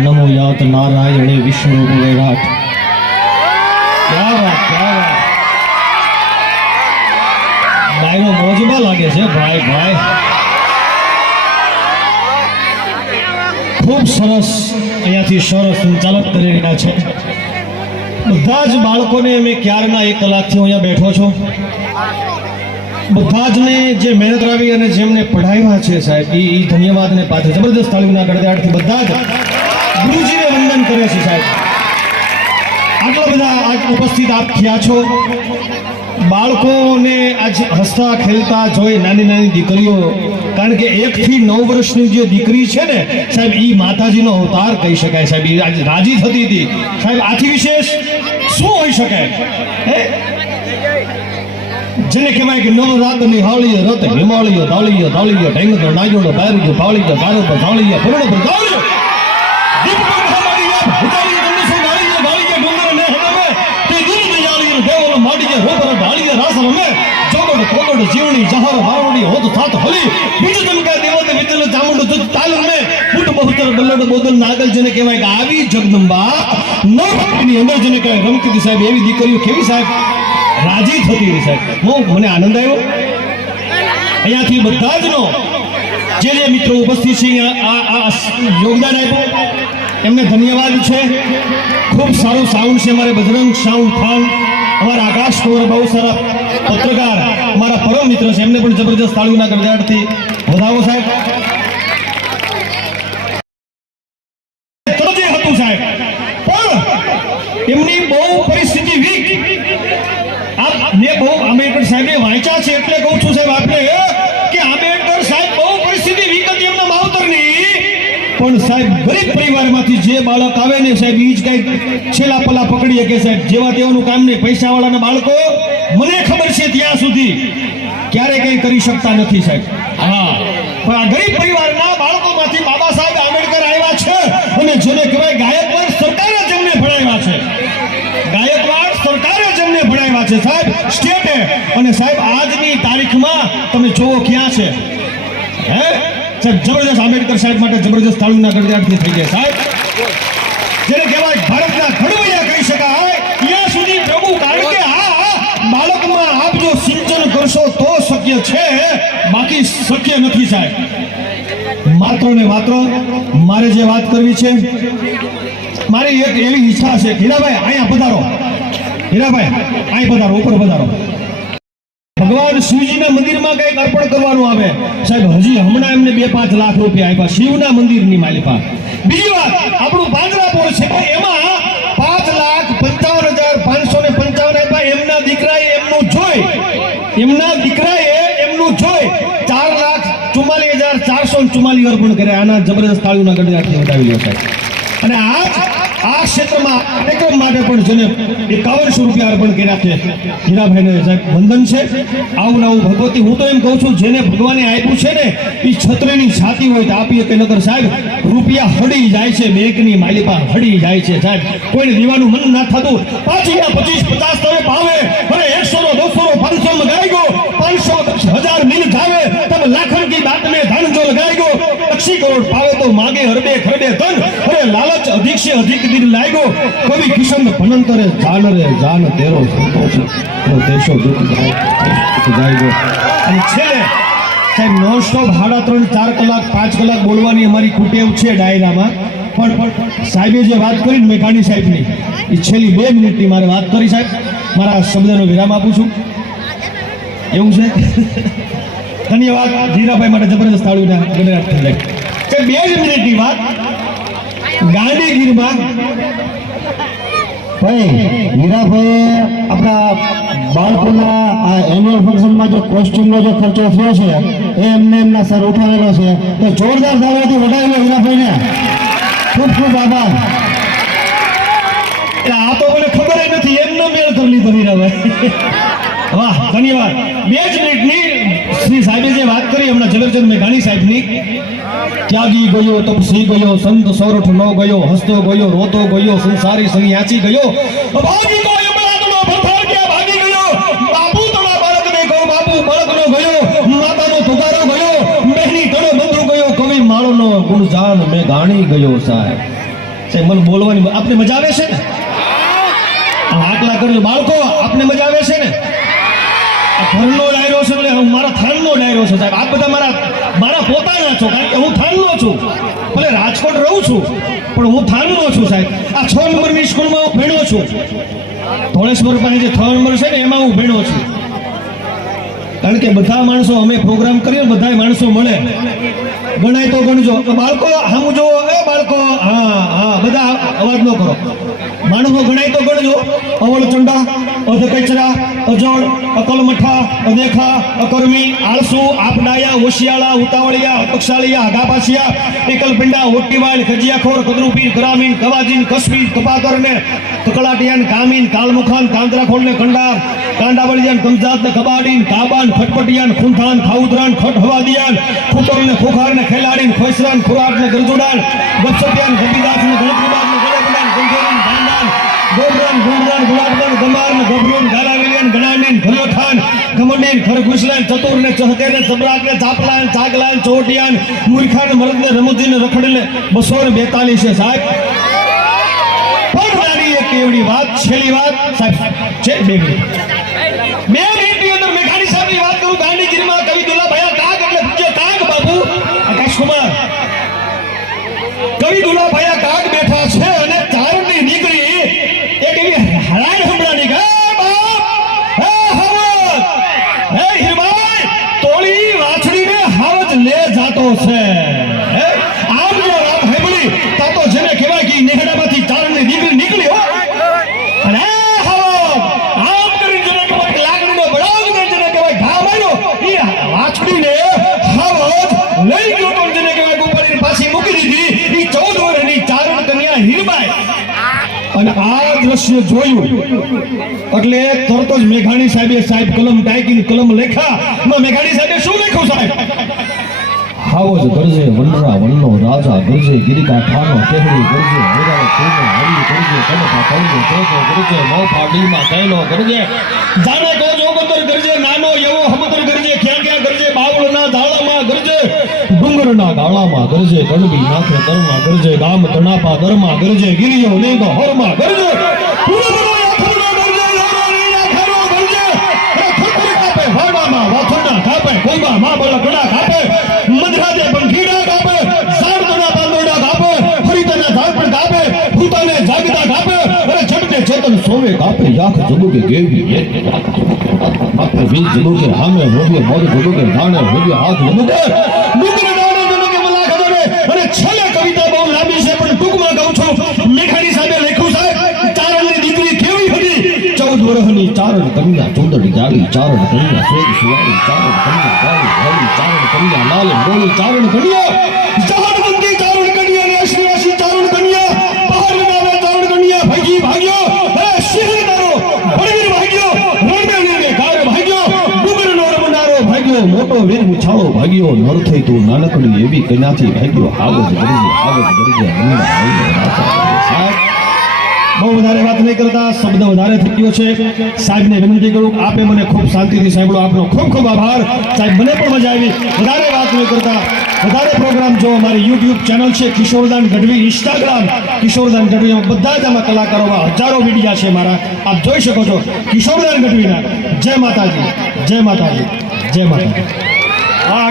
નમો યાત નારાયણે વિષ્ણુ વૈરાટ ડાયરો મોજમાં લાગે છે, ભાઈ ભાઈ. ખૂબ સરસ અહીંયાથી સરસ સંચાલક કરી રહ્યા છે. બધા જ બાળકોને મેં ક્યારના એક કલાકથી અહીંયા બેઠો છું. બધા જને જે મહેનત રાવી અને જેમને પઢાવ્યા છે સાહેબ એ ધન્યવાદને પાછળ જબરદસ્ત તાલીમના ગળદાડથી બધા જ. ગુરુજીને વંદન કરે છે સાહેબ. આટલા બધા આજ ઉપસ્થિત આપ થયા છો. બાળકોને આજ હસતા ખેલતા જોઈ નાની નાની દીકરીઓ, કારણ કે એકથી નવ વર્ષની જે દીકરી છે ને, સાહેબ એ માતાજીનો અવતાર કહી શકાય સાહેબ. એ આજે રાજી થતી હતી. સાહેબ, આથી વિશેષ શું હોઈ શકાય હે? જેને કહેવાય કે નવ રાત નિહાળીએ રત હિમાળીએ ધાળીએ ધાળીએ ઢેંગ તો નાગ્યો બારીયો ફાળીયો ગારો પર ધાળીએ પૂર્ણ પર રમે જોગડ કોગડ જીવણી જહર વાવડી હોત થાત હલી બીજ દમકા દેવત વિદલ ચામુંડ તુજ તાલ મે ફૂટ બહુતર બલ્લડ બોદલ નાગલ જેને કહેવાય કે આવી જગદંબા નવભક્તિની અંદર જેને કહેવાય રમતી હતી સાહેબ એવી દીકરીઓ કેવી સાહેબ રાજી થતી જ જે મિત્રો ઉપસ્થિત છે આ યોગદાન આપ્યું એમને ધન્યવાદ છે ખૂબ સારું સાઉન્ડ છે અમારે બજરંગ સાઉન્ડ ફાઉન્ડ અમારા આકાશ કુંવર બહુ સારા પત્રકાર મારા પરમ મિત્ર છે. એમને પણ જબરજસ્ત તાળીઓના ગડગડાટથી વધાવો સાહેબ. એટલે કહું છું સાહેબ આપણે કે આંબેડકર સાહેબ બહુ પરિસ્થિતિ વીક હતી એમના માવતરની. પણ સાહેબ ગરીબ પરિવારમાંથી જે બાળક આવે ને સાહેબ, ઈ જ છેલ્લા પલા પકડી શકે સાહેબ, જેવા તેવાનું કામ નહીં. પૈસાવાળાના બાળકો મને ખબર છે ત્યાં સુધી. ક્યારે કંઈ કરી શકતા નથી સાહેબ. હા. પણ આ ગરીબ પરિવારના બાળકોમાંથી બાબા સાહેબ આંબેડકર આવ્યા છે અને જેને કહેવાય ગાયકવાડ સરકારે જેમને ભણાવ્યા છે. ગાયકવાડ સરકારે જેમને ભણાવ્યા છે સાહેબ. સ્ટેટે. અને સાહેબ આજની તારીખમાં તમે જોવો ક્યાં છે. હે? સાહેબ જબરદસ્ત આંબેડકર સાહેબ માટે જબરદસ્ત તાળુના ગડગડાટથી થઈ ગયા સાહેબ જેને કહેવાય કરશો તો શક્ય છે, બાકી શક્ય નથી સાહેબ. માત્ર ને માત્ર મારે જે વાત કરવી છે, મારી એક એવી ઈચ્છા છે, હીરાભાઈ, અહીંયા પધારો. હીરાભાઈ અહીં પધારો, ઉપર પધારો. ભગવાન શિવજીના મંદિરમાં કંઈક અર્પણ કરવાનું આવે. સાહેબ, હજી હમણાં એમને બે પાંચ લાખ રૂપિયા આપ્યા, શિવના મંદિરની માલિકા. બીજી વાત, આપણું પાંજરાપોળ છે, એમાં પાંચ લાખ પંચાવન હજાર પાંચસો ને પંચાવન આપ્યા એમના દીકરાએ એમનું જોઈ એમના દીકરાએ એમનું જોઈ ચાર લાખ ચુમ્માલીસ હજાર ચારસો ચુમ્માલીસ અર્પણ કર્યા. આના જબરદસ્ત તાળીઓના ગણગાથી વધાવી લો અને આ આ ક્ષેત્રમાં કાર્યક્રમ માટે પણ જેને એકાવનસો રૂપિયા અર્પણ કર્યા છે, હીરાભાઈને સાહેબ વંદન છે. આવું આવું ભગવતી, હું તો એમ કહું છું, જેને ભગવાને આપ્યું છે ને, એ છત્રીની છાતી હોય તો આપીએ કે નગર સાહેબ, રૂપિયા હડી જાય છે, બેંકની માલિકા હડી જાય છે સાહેબ. કોઈને દીવાનું મન ના થતું. પાછી પચીસ પચાસ તમે ભાવે અને એકસો નો દોસો નો પાંચસો તો માગે હરબે ખરબે ધન. અરે લાલચ અધિક છે અધિક દિન લાગ્યો. કવિ કિશન ભનંતરે જાન રે જાન તેરો તો દેશો દુઃખ જાય અને છેલ્લે, સાહેબ નોન સ્ટોપ સાડા ત્રણ, ચાર કલાક, પાંચ કલાક બોલવાની અમારી કુટેવ છે ડાયરામાં. પણ સાહેબે જે વાત કરી મેઘાણી સાહેબની, એ છેલ્લી બે મિનિટની મારે વાત કરી સાહેબ. મારા શબ્દનો વિરામ આપું છું. એવું છે? ધન્યવાદ. જીરાભાઈ માટે જબરદસ્ત તાળુના ગણરાટ થઈ જાય કે બે જ મિનિટની વાત. ગાંધીગીરમાં ભાઈ હીરાભાઈ આપણા બાળકોના આ એન્યુઅલ ફંક્શનમાં જે કોસ્ટ્યુમનો જે ખર્ચો થયો છે એ એમને એમના સર ઉઠાવેલો છે. તો જોરદાર તાળીઓથી વધાવી લો હીરાભાઈને. ખૂબ ખૂબ આભાર. આ તો મને ખબર જ નથી એમનો મેળ કરી લીધો હીરાભાઈ. વાહ ધન્યવાદ. બે જ મિનિટની શ્રી સાહેબે જે વાત કરી હમણાં ઝવેરચંદ મેઘાણી સાહેબની. ત્યાગી ગયો તપસી ગયો, સંત સૌરઠ નો ગયો, હસતો ગયો, રોતો ગયો, સંસારી સંયાચી ગયો. ગયો માળોનો ગુણજાન મેં ગયો સાહેબ. સાહેબ, મને બોલવાની આપને મજા આવે છે ને? આટલા કરજો બાળકો, આપને મજા આવે છે ને? ઘરનો ડાયરો છે એટલે હું મારા થાનનો ડાયરો છે સાહેબ. આ બધા મારા મારા પોતાના છો કારણ કે હું થાનનો છું. ભલે રાજકોટ રહું છું, પણ હું થાનનો છું સાહેબ. આ છ નંબરની સ્કૂલમાં હું ભણ્યો છું. ધોળેશ્વર પાસે જે છ નંબર છે ને, એમાં હું ભણ્યો છું. કારણ કે બધા માણસો અમે પ્રોગ્રામ કરીએ બધા માણસો મળે. ગણાય તો ગણજો બાળકો, હામુ જો એ બાળકો, હા હા, બધા અવાજ ન કરો. માણસો ગણાય તો ગણજો અવળ ચંડા, અધ કચરા, અજોડ અકલમઠા અદેખા અકર્મી, આળસુ, આપડાયા હોશિયાળા ઉતાવળિયા, અપક્ષાળિયા આઘાપાસિયા એકલપિંડા ઓટીવાળ ખજિયાખોર કદરૂપી ગ્રામીણ કવાજીન કસબી કપાતર ને કકળાટિયાન કામીન કાલમુખાન કાંદરાખોડ ને કંડાર કાંડાવળિયાન કમજાત ને કબાડીન કાબાન ફટપટિયાન ખૂંઠાન ખાઉદરાન ખટ હવાદિયાન ખુતર ને ખોખાર ને ખેલાડીન ખોસરાન ખુરાટ ને ગરજુડાન ગપસપિયાન ગબીદાસ ને ગણતરીબાજ ને ગળેબડાન ગંધેરીન ભાંડાન ગોબરાન ગુંડરાન ગુલાબરાન ગમાર ને ગભરૂન ગાલાવેલિયાન ગણાડીન ભલ્યોઠાન ગમંડીન ખરઘુસલાન ચતુર ને ચહકે ને ચબરાક ને ચાપલાન ચાગલાન ચોટિયાન મૂર્ખા ને મરદ ને રમૂજી ને રખડ ને બસો ને બેતાલીસ છે સાહેબ પણ મારી એક એવડી વાત છેલ્લી વાત સાહેબ છે બે મિનિટ છે. પાછી મૂકી દીધી. ઈ ચૌદ વર્ષની ચારણ કન્યા હીરબાઈ. અને આ દ્રશ્ય જોયું. એટલે તરત જ મેઘાણી સાહેબે સાહેબ કલમ ટાંકીને કલમ લેખા. મેઘાણી સાહેબે શું લખ્યું સાહેબ? હાવજ ગરજે વનરા વનનો રાજા, ગરજે ગિરિકા ઠાનો તેહડી ગરજે મેરાનો કુનો હરી ગરજે કનકા કૌનો તેજો ગરજે મોફા ડીમાં કૈલો ગરજે જાનો તો જોગંદર ગરજે, નાનો એવો હમતર ગરજે, ક્યાં ક્યાં ગરજે બાવળના ધાળામાં ગરજે, ડુંગરના ગાળામાં ગરજે કડબી નાખે તરમાં ગરજે, ગામ તણાપા દરમાં ગરજે, ગિરિયો નેગો હરમાં ગરજે આખરનો ગરજે યોરાની આખરનો ગરજે અરે ખુરખુરી કાપે હવામાં વાથોડા કાપે કોઈમાં માં બોલા કડા કાપે મધરાજે પંખીડા કાપે સારદના પાંદોડા કાપે હરિતના ઝાડ પર કાપે ભૂતાને જાગતા કાપે અરે ચેતન સોવે કાપે યાખ જબુકે ગેવી એક માથે વીજ જબુકે હામે હોગે મોર જબુકે ધાણે હોગે હાથ જબુકે ડુંગર ડાળે જનકે મલા ખબરે અને છેલ્લે કવિતા બહુ લાંબી છે પણ ટૂંકમાં કહું છું મેઘાણી સાહેબે લખ્યું સાહેબ ચારણની દીકરી કેવી હતી ચૌદ વર્ષની ચારણ કન્યા ચૌદડી જાડી ચારણ કન્યા સ્વેદ સુવાળી ચારણ કન્યા ગાળી ગાળી ચારણ કન્યા લાલ ડોળી ચારણ કન્યા મોટો વીર મુછાળો ભાગ્યો નર થઈ તું નાનકડી એવી કન્યાથી ભાગ્યો. આવજ ગરજે આવજ ગરજે બહુ વધારે વાત નહીં કરતા, શબ્દ વધારે થઈ ગયો છે. સાહેબને વિનંતી કરું, આપે મને ખૂબ શાંતિથી સાંભળો. આપનો ખૂબ ખૂબ આભાર. સાહેબ, મને પણ મજા આવી. વધારે વાત નહીં કરતા. વધારે પ્રોગ્રામ જો અમારી યુટ્યુબ ચેનલ છે, કિશોરદાન ગઢવી ઇન્સ્ટાગ્રામ કિશોરદાન ગઢવી બધા જ આમાં કલાકારોમાં હજારો વિડીયા છે મારા. આપ જોઈ શકો છો કિશોરદાન ગઢવીના. જય માતાજી જય માતાજી. જય માતા